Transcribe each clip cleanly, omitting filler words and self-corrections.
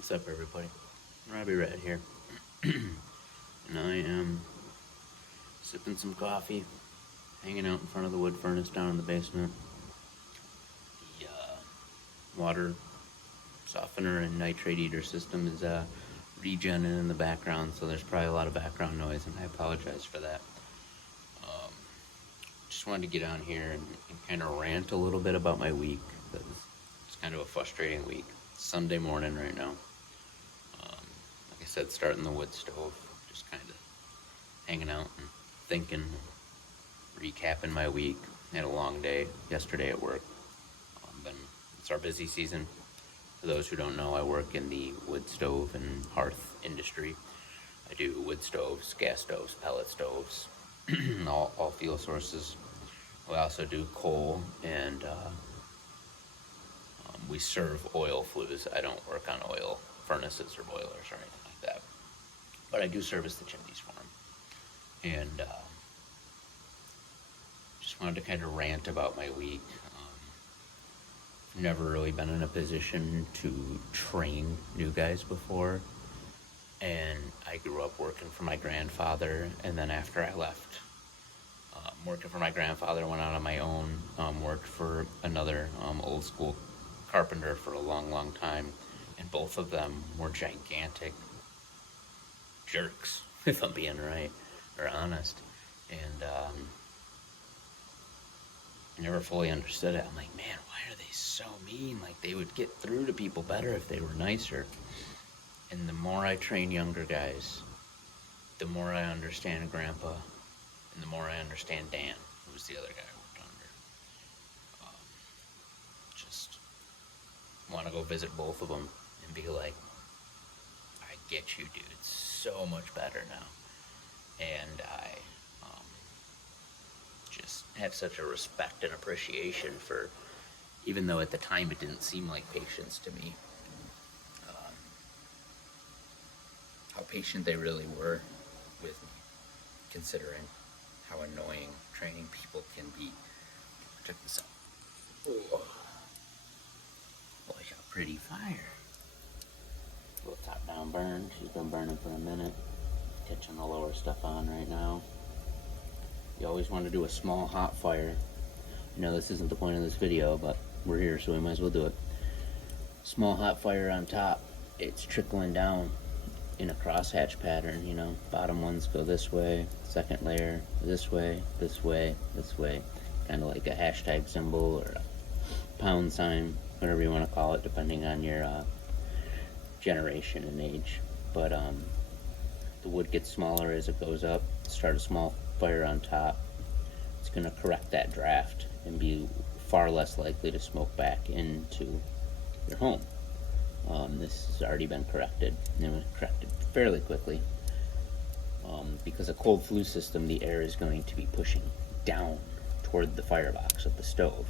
What's up, everybody? Robbie Rat here, and I am sipping some coffee, hanging out in front of the wood furnace down in the basement. The water softener and nitrate eater system is regenning in the background, so there's probably a lot of background noise, and I apologize for that. Just wanted to get on here and kind of rant a little bit about my week, because it's kind of a frustrating week. It's Sunday morning right now. Like I said, starting the wood stove, just kind of hanging out and thinking, recapping my week. Had a long day yesterday at work. It's our busy season. For those who don't know, I work in the wood stove and hearth industry. I do wood stoves, gas stoves, pellet stoves, all fuel sources. We also do coal, and we serve oil flues. I don't work on oil furnaces or boilers or anything like that, but I do service the chimneys for them. And just wanted to kind of rant about my week. I've never really been in a position to train new guys before, and I grew up working for my grandfather, and then after I left working for my grandfather, went out on my own, worked for another old school carpenter for a long time, and both of them were gigantic jerks, if I'm being right or honest. And I never fully understood it. I'm like, man, why are they so mean? Like, they would get through to people better if they were nicer. And the more I train younger guys, the more I understand Grandpa, and the more I understand Dan, who was the other guy I worked under. Just want to go visit both of them and be like, I get you, dude. It's so much better now. And I just have such a respect and appreciation for, even though at the time it didn't seem like patience to me, how patient they really were with me, considering how annoying training people can be. Check this out. Oh, look how pretty fire. A little top down burn. She's been burning for a minute. Catching the lower stuff on right now. You always want to do a small hot fire. I know this isn't the point of this video, but we're here, so we might as well do it. Small hot fire on top. It's trickling down in a crosshatch pattern, you know. Bottom ones go this way, second layer this way, this way, this way. Kind of like a hashtag symbol or a pound sign, whatever you want to call it, depending on your generation and age. But the wood gets smaller as it goes up. Start a small fire on top. It's going to correct that draft and be far less likely to smoke back into your home. This has already been corrected, and it was corrected fairly quickly. Because a cold flue system, the air is going to be pushing down toward the firebox of the stove.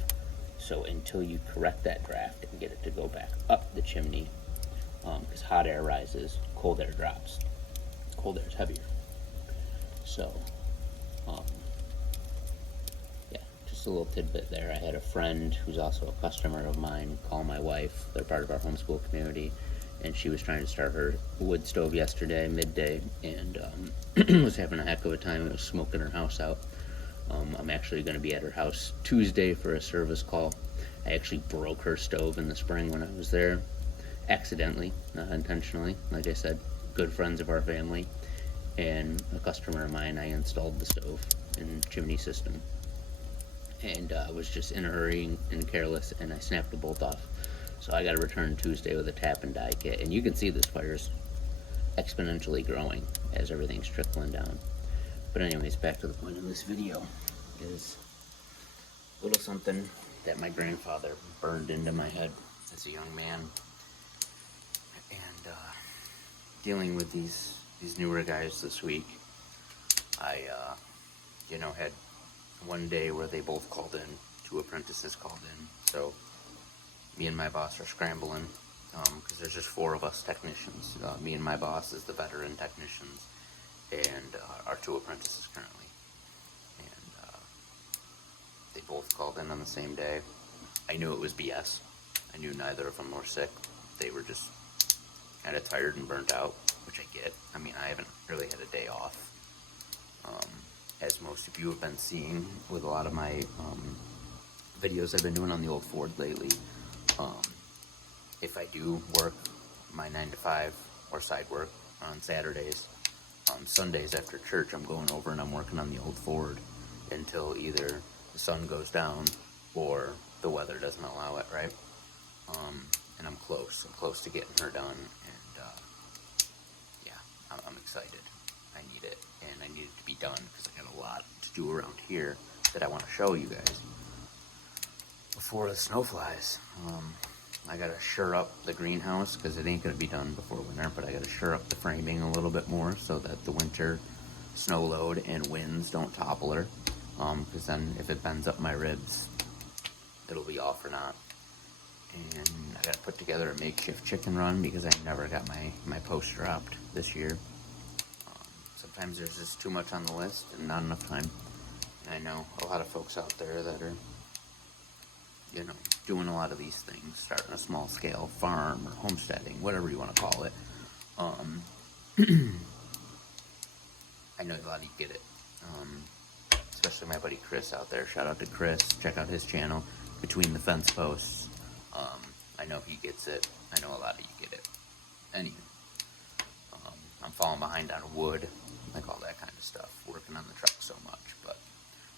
So until you correct that draft and get it to go back up the chimney, because hot air rises, cold air drops. Cold air is heavier. So, yeah, just a little tidbit there. I had a friend who's also a customer of mine call my wife. They're part of our homeschool community, and she was trying to start her wood stove yesterday, midday, and was having a heck of a time. It was smoking her house out. I'm actually going to be at her house Tuesday for a service call. I actually broke her stove in the spring when I was there, accidentally, not intentionally. Like I said, good friends of our family, and a customer of mine, I installed the stove and chimney system, and was just in a hurry and careless, and I snapped the bolt off. So I got to return Tuesday with a tap and die kit, and you can see this fire's exponentially growing as everything's trickling down. But anyways, back to the point of this video is a little something that my grandfather burned into my head as a young man. And dealing with these newer guys this week, I had one day where they both called in, 2 apprentices called in. So me and my boss are scrambling, because there's just 4 of us technicians. Me and my boss is the veteran technicians, and our 2 apprentices currently. And they both called in on the same day. I knew it was BS. I knew neither of them were sick. They were just kind of tired and burnt out, which I get. I mean, I haven't really had a day off. As most of you have been seeing with a lot of my videos I've been doing on the old Ford lately. If I do work my 9 to 5 or side work on Saturdays, on Sundays after church, I'm going over and I'm working on the old Ford until either the sun goes down or the weather doesn't allow it, right? And I'm close to getting her done, and yeah, I'm excited. I need it, and I need it to be done because I got a lot to do around here that I want to show you guys before the snow flies. I gotta sure up the greenhouse because it ain't gonna be done before winter, but I gotta sure up the framing a little bit more so that the winter snow load and winds don't topple her, because then if it bends up my ribs, it'll be all for naught. And I gotta put together a makeshift chicken run because I never got my post dropped this year. Sometimes there's just too much on the list and not enough time. And I know a lot of folks out there that are, you know, doing a lot of these things, starting a small scale farm or homesteading, whatever you want to call it. I know a lot of you get it. Especially my buddy Chris out there. Shout out to Chris. Check out his channel, Between the Fence Posts. I know he gets it. I know a lot of you get it. Anyway, I'm falling behind on wood, like all that kind of stuff, working on the truck so much. But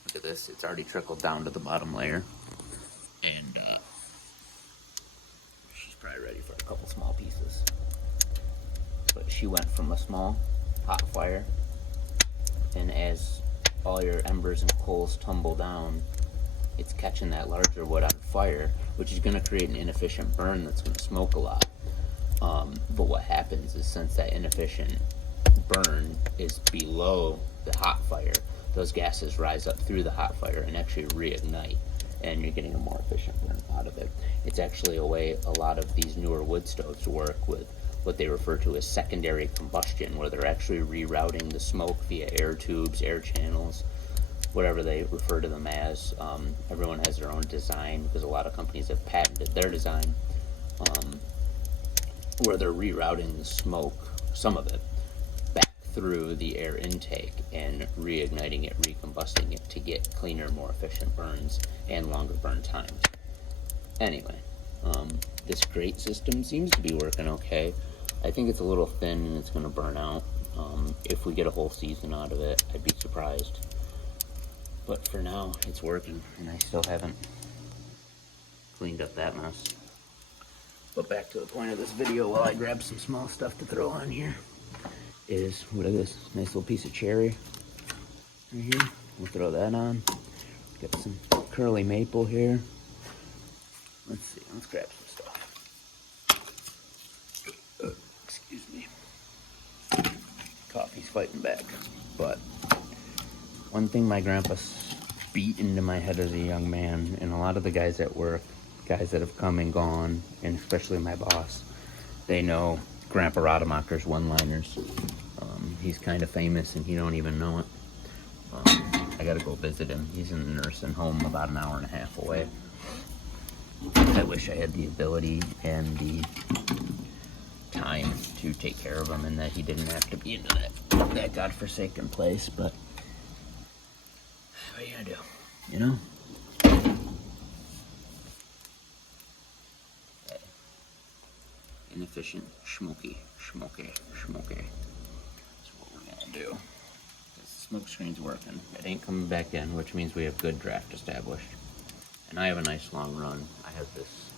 look at this. It's already trickled down to the bottom layer. And she's probably ready for a couple small pieces. But she went from a small hot fire, and as all your embers and coals tumble down, it's catching that larger wood on fire, which is going to create an inefficient burn that's going to smoke a lot. But what happens is, since that inefficient burn is below the hot fire, those gases rise up through the hot fire and actually reignite, and you're getting a more efficient burn out of it. It's actually a way a lot of these newer wood stoves work, with what they refer to as secondary combustion, where they're actually rerouting the smoke via air tubes, air channels, whatever they refer to them as. Everyone has their own design because a lot of companies have patented their design, where they're rerouting the smoke, some of it, back through the air intake and reigniting it, recombusting it to get cleaner, more efficient burns and longer burn times. Anyway, this grate system seems to be working okay. I think it's a little thin and it's going to burn out. If we get a whole season out of it, I'd be surprised. But for now, it's working, and I still haven't cleaned up that mess. But back to the point of this video, while I grab some small stuff to throw on here, is, what is this? Nice little piece of cherry right here. We'll throw that on. Got some curly maple here. Let's see, let's grab some stuff. Excuse me. Coffee's fighting back. But one thing my grandpa beat into my head as a young man, and a lot of the guys at work, guys that have come and gone, and especially my boss, they know Grandpa Rademacher's one-liners. He's kind of famous and he don't even know it. I gotta go visit him. He's in a nursing home about an hour and a half away. I wish I had the ability and the time to take care of him, and that he didn't have to be in that godforsaken place, but what are you gonna do, you know? Hey. Inefficient, smoky. That's what we're gonna do. The smoke screen's working. It ain't coming back in, which means we have good draft established. And I have a nice long run. I have this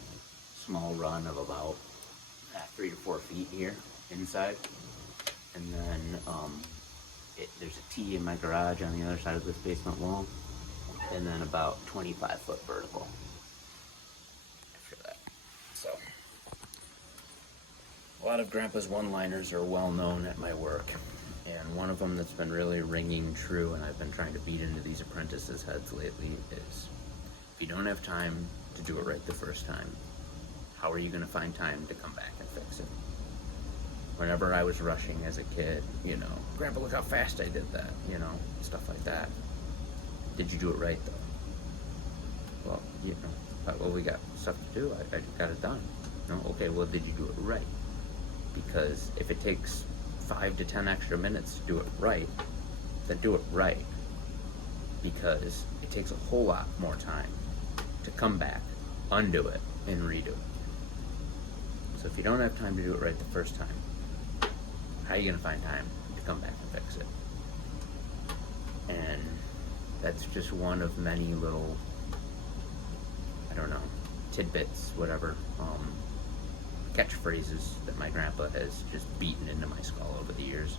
small run of about 3 to 4 feet here inside. And then there's a T in my garage on the other side of this basement wall. And then about 25-foot vertical after that. So, a lot of Grandpa's one-liners are well known at my work. And one of them that's been really ringing true, and I've been trying to beat into these apprentices' heads lately, is, if you don't have time to do it right the first time, how are you going to find time to come back and fix it? Whenever I was rushing as a kid, you know, Grandpa, look how fast I did that, you know, stuff like that. Did you do it right, though? Well, you know, well, we got stuff to do. I got it done. No, okay, well, did you do it right? because if it takes 5 to 10 extra minutes to do it right, then do it right, because it takes a whole lot more time to come back, undo it, and redo it. So if you don't have time to do it right the first time, how are you going to find time to come back and fix it? And that's just one of many little, I don't know, tidbits, whatever, catchphrases that my grandpa has just beaten into my skull over the years.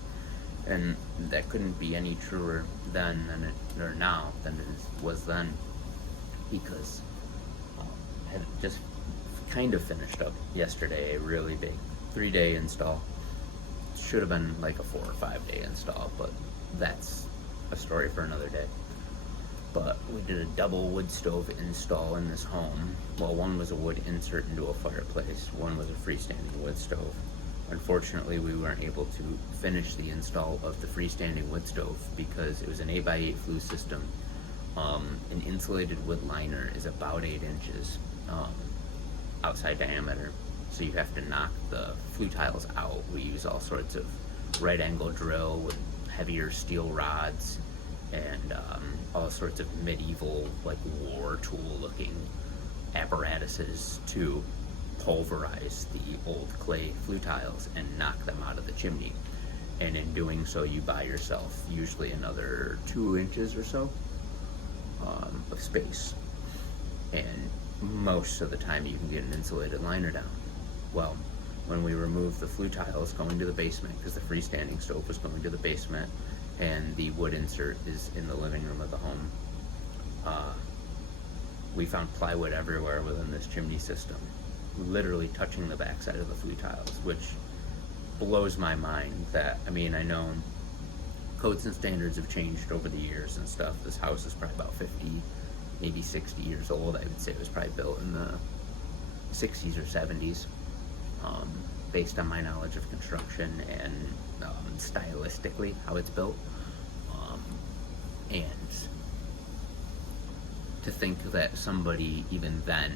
And that couldn't be any truer then than it, or now than it was then, because I had just kind of finished up yesterday a really big 3-day install. Should have been like a 4 or 5 day install, but that's a story for another day. But we did a double wood stove install in this home. Well, one was a wood insert into a fireplace, one was a freestanding wood stove. Unfortunately, we weren't able to finish the install of the freestanding wood stove because it was an 8x8 flue system. An insulated wood liner is about 8 inches outside diameter, so you have to knock the flue tiles out. We use all sorts of right angle drill with heavier steel rods and all sorts of medieval, like, war tool looking apparatuses to pulverize the old clay flue tiles and knock them out of the chimney. And in doing so, you buy yourself usually another 2 inches or so of space, and most of the time you can get an insulated liner down. Well, when we removed the flue tiles going to the basement, because the freestanding stove was going to the basement and the wood insert is in the living room of the home, we found plywood everywhere within this chimney system, literally touching the backside of the flue tiles, which blows my mind. That, I mean, I know codes and standards have changed over the years and stuff. This house is probably about 50, maybe 60 years old. I would say it was probably built in the 60s or 70s, based on my knowledge of construction and stylistically how it's built. And to think that somebody even then,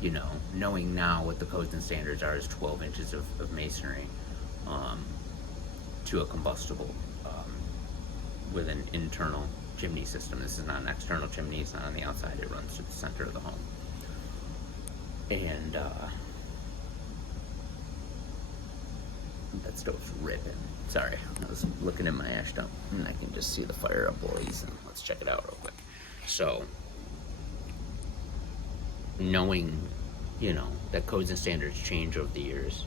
you know, knowing now what the codes and standards are, is 12 inches of masonry to a combustible with an internal chimney system. This is not an external chimney, it's not on the outside, it runs to the center of the home. And that stove's ripping. Sorry, I was looking at my ash dump and I can just see the fire ablaze, and let's check it out real quick. So, knowing, you know, that codes and standards change over the years,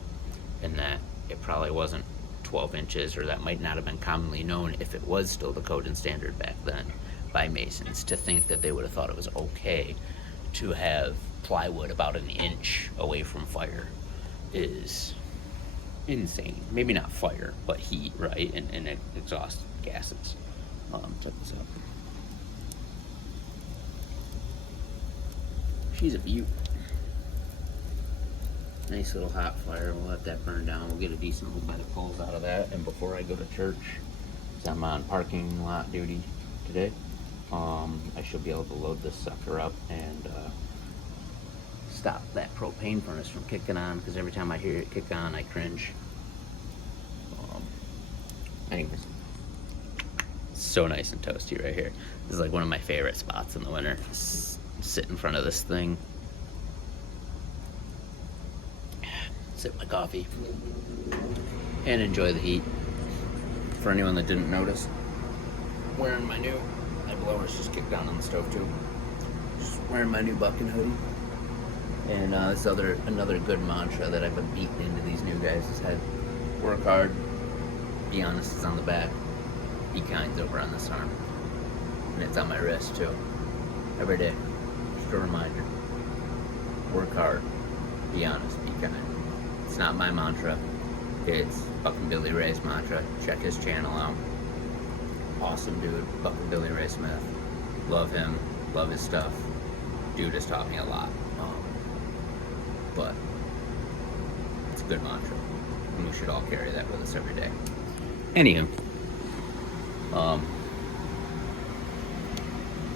and that it probably wasn't 12 inches, or that might not have been commonly known if it was still the code and standard back then by masons, to think that they would have thought it was okay to have plywood about an inch away from fire is insane. Maybe not fire, but heat, right? And exhaust gases. Check this out. She's a beaut. Nice little hot fire. We'll let that burn down. We'll get a decent little bit of coals out of that. And before I go to church, because I'm on parking lot duty today, I should be able to load this sucker up and stop that propane furnace from kicking on, because every time I hear it kick on, I cringe. Anyways, so nice and toasty right here. This is like one of my favorite spots in the winter. Sit in front of this thing, sip my coffee, and enjoy the heat. For anyone that didn't notice, wearing my blower's just kicked on the stove too. Just wearing my new bucking hoodie. And this another good mantra that I've been beating into these new guys' head: work hard, be honest is on the back, be kind's over on this arm. And it's on my wrist too. Every day. Just a reminder. Work hard, be honest, be kind. It's not my mantra. It's fucking Billy Ray's mantra. Check his channel out. Awesome dude, fucking Billy Ray Smith. Love him, love his stuff. Dude has taught me a lot. But it's a good mantra, and we should all carry that with us every day. Anywho,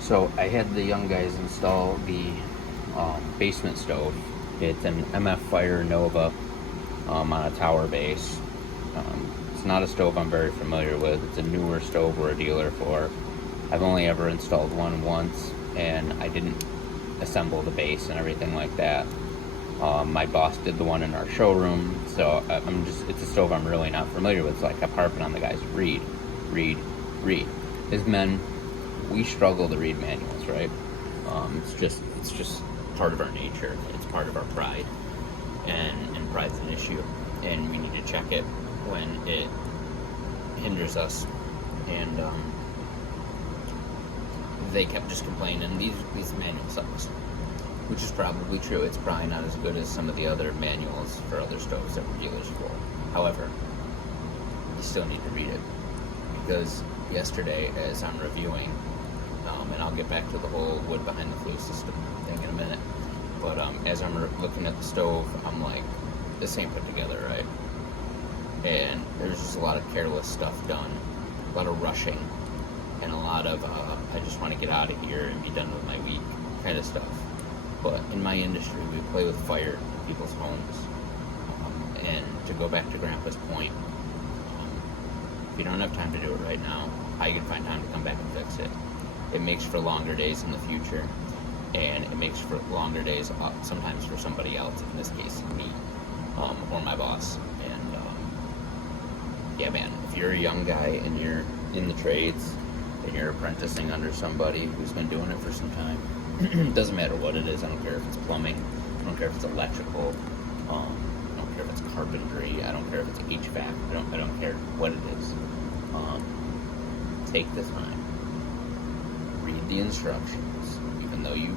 so I had the young guys install the basement stove. It's an MF Fire Nova on a tower base. It's not a stove I'm very familiar with. It's a newer stove we're a dealer for. I've only ever installed one once, and I didn't assemble the base and everything like that. My boss did the one in our showroom, so it's a stove I'm really not familiar with, so I kept harping on the guys, read. As men, we struggle to read manuals, right? It's just part of our nature. It's part of our pride, and pride's an issue, and we need to check it when it hinders us. And they kept just complaining, these manuals sucks, which is probably true. It's probably not as good as some of the other manuals for other stoves that we're dealers for. However, you still need to read it, because yesterday, as I'm reviewing, and I'll get back to the whole wood behind the flue system thing in a minute, but as I'm looking at the stove, I'm like, this ain't put together right. And there's just a lot of careless stuff done, a lot of rushing, and a lot of I just want to get out of here and be done with my week kind of stuff. But in my industry, we play with fire in people's homes. And to go back to Grandpa's point, if you don't have time to do it right now, how you can find time to come back and fix it? It makes for longer days in the future, and it makes for longer days sometimes for somebody else, in this case me, or my boss. And yeah, man, if you're a young guy and you're in the trades and you're apprenticing under somebody who's been doing it for some time, it doesn't matter what it is. I don't care if it's plumbing, I don't care if it's electrical, I don't care if it's carpentry, I don't care if it's HVAC, I don't care what it is. Take the time, read the instructions, even though you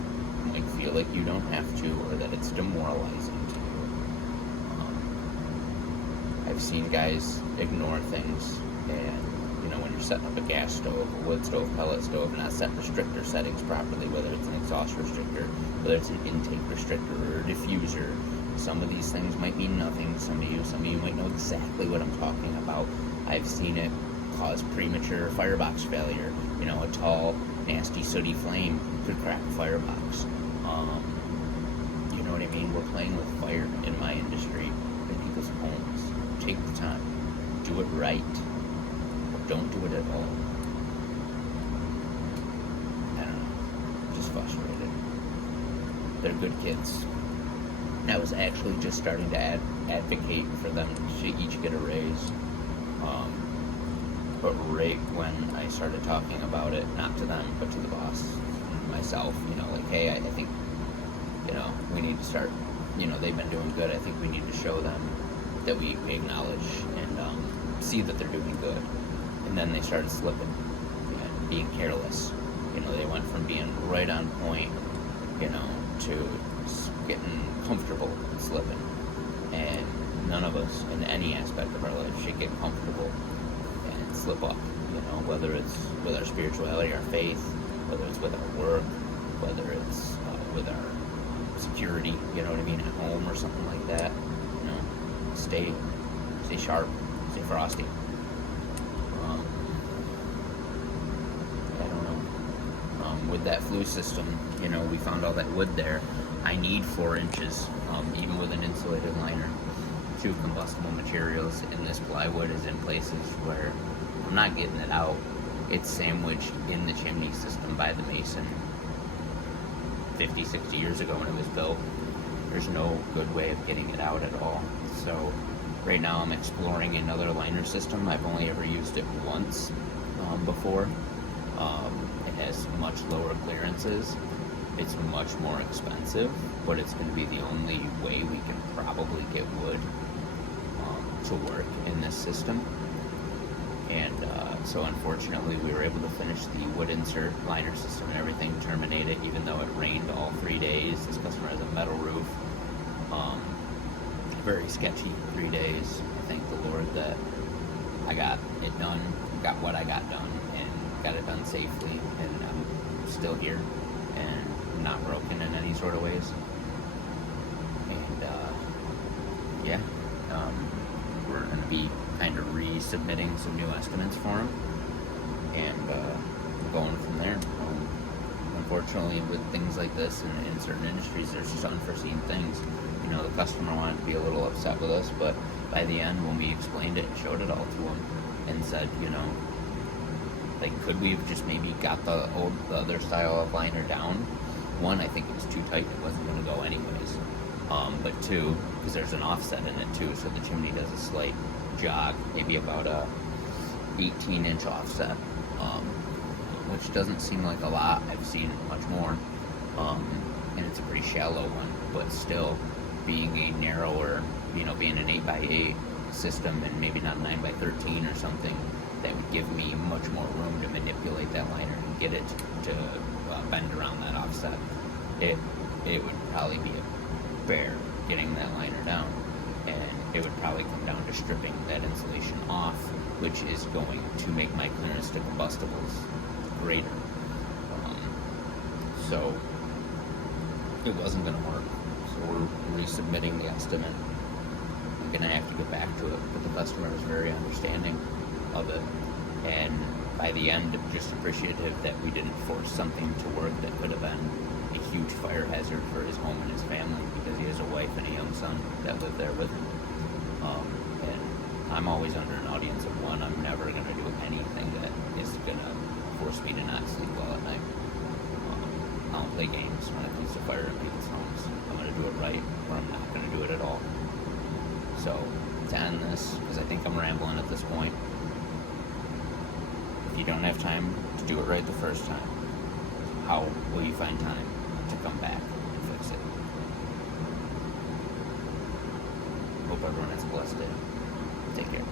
might feel like you don't have to, or that it's demoralizing to you. I've seen guys ignore things, and when you're setting up a gas stove, a wood stove, pellet stove, not set restrictor settings properly, whether it's an exhaust restrictor, whether it's an intake restrictor or a diffuser. Some of these things might mean nothing. Some of you might know exactly what I'm talking about. I've seen it cause premature firebox failure. A tall, nasty, sooty flame could crack a firebox. You know what I mean? We're playing with fire in my industry, in people's homes. Take the time. Do it right. Don't do it at all. I don't know. Just frustrated. They're good kids. I was actually just starting to advocate for them to each get a raise. But right when I started talking about it, not to them, but to the boss, myself, like, hey, I think, we need to start, they've been doing good. I think we need to show them that we acknowledge and see that they're doing good. And then they started slipping and being careless. They went from being right on point, to getting comfortable and slipping. And none of us in any aspect of our life should get comfortable and slip up, whether it's with our spirituality, our faith, whether it's with our work, whether it's with our security, at home or something like that. Stay sharp, stay frosty. I don't know. With that flue system, we found all that wood there. I need 4 inches, even with an insulated liner, to combustible materials, and this plywood is in places where I'm not getting it out. It's sandwiched in the chimney system by the mason 50, 60 years ago when it was built. There's no good way of getting it out at all. So right now I'm exploring another liner system. I've only ever used it once before. It has much lower clearances. It's much more expensive, but it's going to be the only way we can probably get wood to work in this system. And so unfortunately we were able to finish the wood insert liner system and everything, terminate it, even though it rained all 3 days. This customer has a metal roof. Very sketchy 3 days. I thank the Lord that I got it done, got what I got done, and got it done safely, and I'm still here and not broken in any sort of ways. And yeah, we're going to be kind of resubmitting some new estimates for him, and going from there. Unfortunately, with things like this in certain industries, there's just unforeseen things. The customer wanted to be a little upset with us, but by the end, when we explained it and showed it all to him and said, you know, like, could we have just maybe got the other style of liner down? One, I think it was too tight, it wasn't going to go anyways. But two, because there's an offset in it too, so the chimney does a slight jog, maybe about a 18-inch offset, which doesn't seem like a lot. I've seen much more, and it's a pretty shallow one, but still, being a narrower, you know, being an 8x8 system and maybe not 9x13 or something, that would give me much more room to manipulate that liner and get it to bend around that offset. It would probably be a bear getting that liner down, and it would probably come down to stripping that insulation off, which is going to make my clearance to combustibles greater. So it wasn't going to work. So we're resubmitting the estimate. I'm going to have to get back to it, but the customer was very understanding of it, and by the end, just appreciative that we didn't force something to work that could have been a huge fire hazard for his home and his family, because he has a wife and a young son that live there with him. And I'm always under an audience of one. I'm never going to do anything that is going to force me to not sleep well at night. I don't play games when it comes to fire in people's homes. I'm going to do it right, or I'm not going to do it at all. So, to end this, because I think I'm rambling at this point, if you don't have time to do it right the first time, how will you find time to come back and fix it? Hope everyone has a blessed day. Take care.